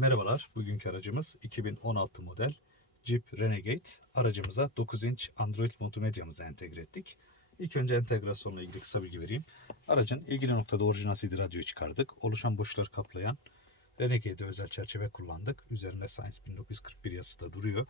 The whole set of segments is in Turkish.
Merhabalar, bugünkü aracımız 2016 model Jeep Renegade. Aracımıza 9 inç Android multimedyamızı entegre ettik. İlk önce entegrasyonla ilgili kısa bilgi vereyim. Aracın ilgili noktada orijinal CD radyo çıkardık. Oluşan boşlukları kaplayan Renegade özel çerçeve kullandık. Üzerinde Science 1941 yazısı da duruyor.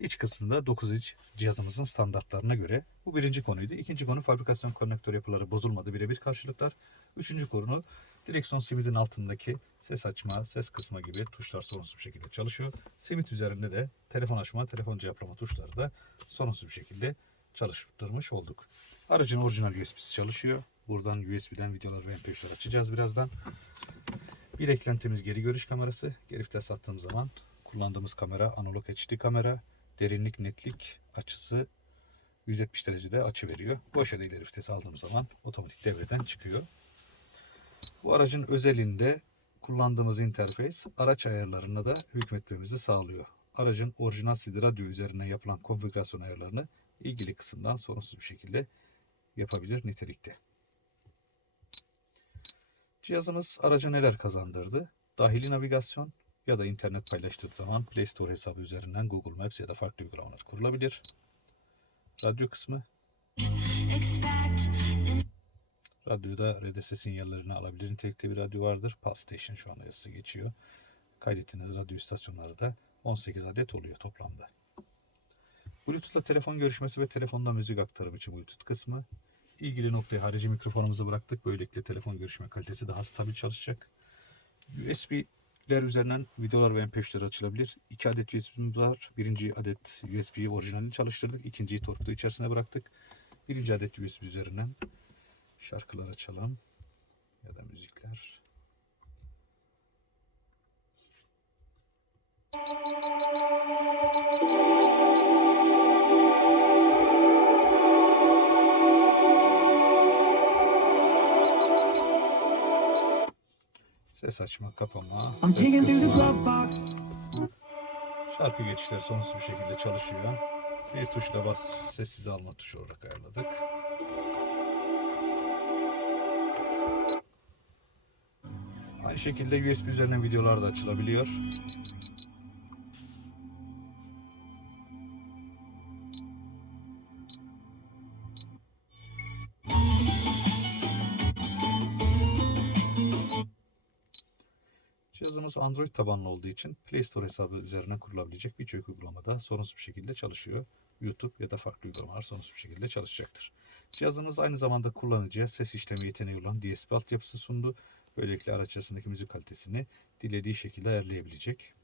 İç kısmında 9 inç cihazımızın standartlarına göre. Bu birinci konuydu. İkinci konu fabrikasyon konnektör yapıları bozulmadı. Birebir karşılıklar. Üçüncü konu direksiyon simidin altındaki ses açma, ses kısma gibi tuşlar sorunsuz bir şekilde çalışıyor. Simit üzerinde de telefon açma, telefon cevaplama tuşları da sorunsuz bir şekilde çalıştırmış olduk. Aracın orijinal USB'si çalışıyor. Buradan USB'den videolar ve MP3'ler açacağız birazdan. Bir eklentimiz geri görüş kamerası. Geri vites attığım zaman kullandığımız kamera analog HD kamera. Derinlik, netlik açısı 170 derecede açı veriyor. Boş ya da ileri vites aldığım zaman otomatik devreden çıkıyor. Bu aracın özelinde kullandığımız interfeys araç ayarlarına da hükmetmemizi sağlıyor. Aracın orijinal CD radyo üzerinden yapılan konfigürasyon ayarlarını ilgili kısımdan sorunsuz bir şekilde yapabilir nitelikte. Cihazımız araca neler kazandırdı? Dahili navigasyon ya da internet paylaştığı zaman Play Store hesabı üzerinden Google Maps ya da farklı uygulamalar kurulabilir. Radyo kısmı Radyoda RDS sinyallerini alabilir nitelikte bir radyo vardır. Pulse Station şu anda yazısı geçiyor. Kaydettiğiniz radyo istasyonları da 18 adet oluyor toplamda. Bluetooth'la telefon görüşmesi ve telefonla müzik aktarımı için Bluetooth kısmı. İlgili noktaya harici mikrofonumuzu bıraktık. Böylelikle telefon görüşme kalitesi daha stabil çalışacak. USB'ler üzerinden videolar ve MP3'ler açılabilir. İki adet USB'miz var. Birinci adet USB'yi orijinalini çalıştırdık. İkinciyi torpido içerisine bıraktık. Birinci adet USB üzerinden şarkılar açalım ya da müzikler. Ses açma, kapama. Ses kısma. Şarkı geçişleri sonsuz bir şekilde çalışıyor. Bir tuşla bas sessiz alma tuşu olarak ayarladık. Şekilde USB üzerinden videolar da açılabiliyor. Cihazımız Android tabanlı olduğu için Play Store hesabı üzerinden kurulabilecek birçok uygulamada sorunsuz bir şekilde çalışıyor. YouTube ya da farklı uygulamalar sorunsuz bir şekilde çalışacaktır. Cihazımız aynı zamanda kullanıcıya ses işlemi yeteneği olan DSP altyapısı sundu. Böylelikle araç arasındaki müzik kalitesini dilediği şekilde ayarlayabilecek.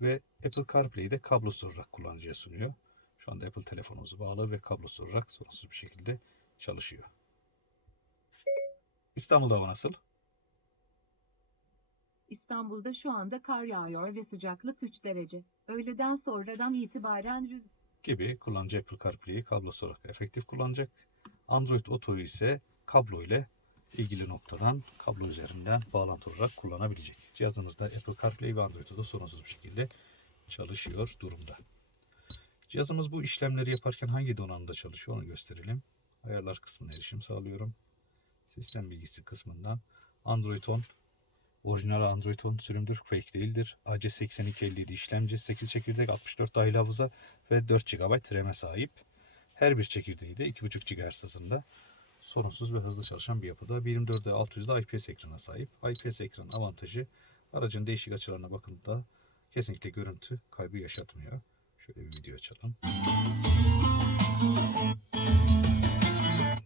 Ve Apple CarPlay'i de kablosuz olarak kullanıcıya sunuyor. Şu anda Apple telefonumuzu bağlı ve kablosuz olarak sorunsuz bir şekilde çalışıyor. İstanbul'da hava nasıl? İstanbul'da şu anda kar yağıyor ve sıcaklık 3 derece. Öğleden sonradan itibaren rüz gibi kullanıcı Apple CarPlay'i kablosuz olarak efektif kullanacak. Android Auto'yu ise kablo ile ilgili noktadan kablo üzerinden bağlantı olarak kullanabilecek. Cihazımızda Apple CarPlay ve Android Auto sorunsuz bir şekilde çalışıyor durumda. Cihazımız bu işlemleri yaparken hangi donanımda çalışıyor onu gösterelim. Ayarlar kısmına erişim sağlıyorum. Sistem bilgisi kısmından Android 10 Orijinal Android 10 sürümdür. Fake değildir. AC8257 işlemci, 8 çekirdek, 64 dahil hafıza ve 4 GB RAM'e sahip. Her bir çekirdeği de 2.5 GHz hızında sorunsuz ve hızlı çalışan bir yapıda. 24'e 600'de IPS ekrana sahip. IPS ekran avantajı aracın değişik açılarına bakıldığında kesinlikle görüntü kaybı yaşatmıyor. Şöyle bir video açalım.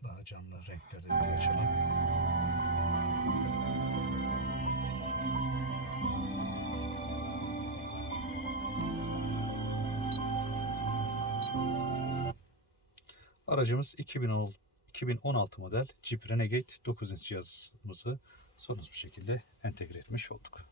Daha canlı renklerde video açalım. Aracımız 2010 2016 model Jeep Renegade 9 inç cihazımızı sorunsuz bir şekilde entegre etmiş olduk.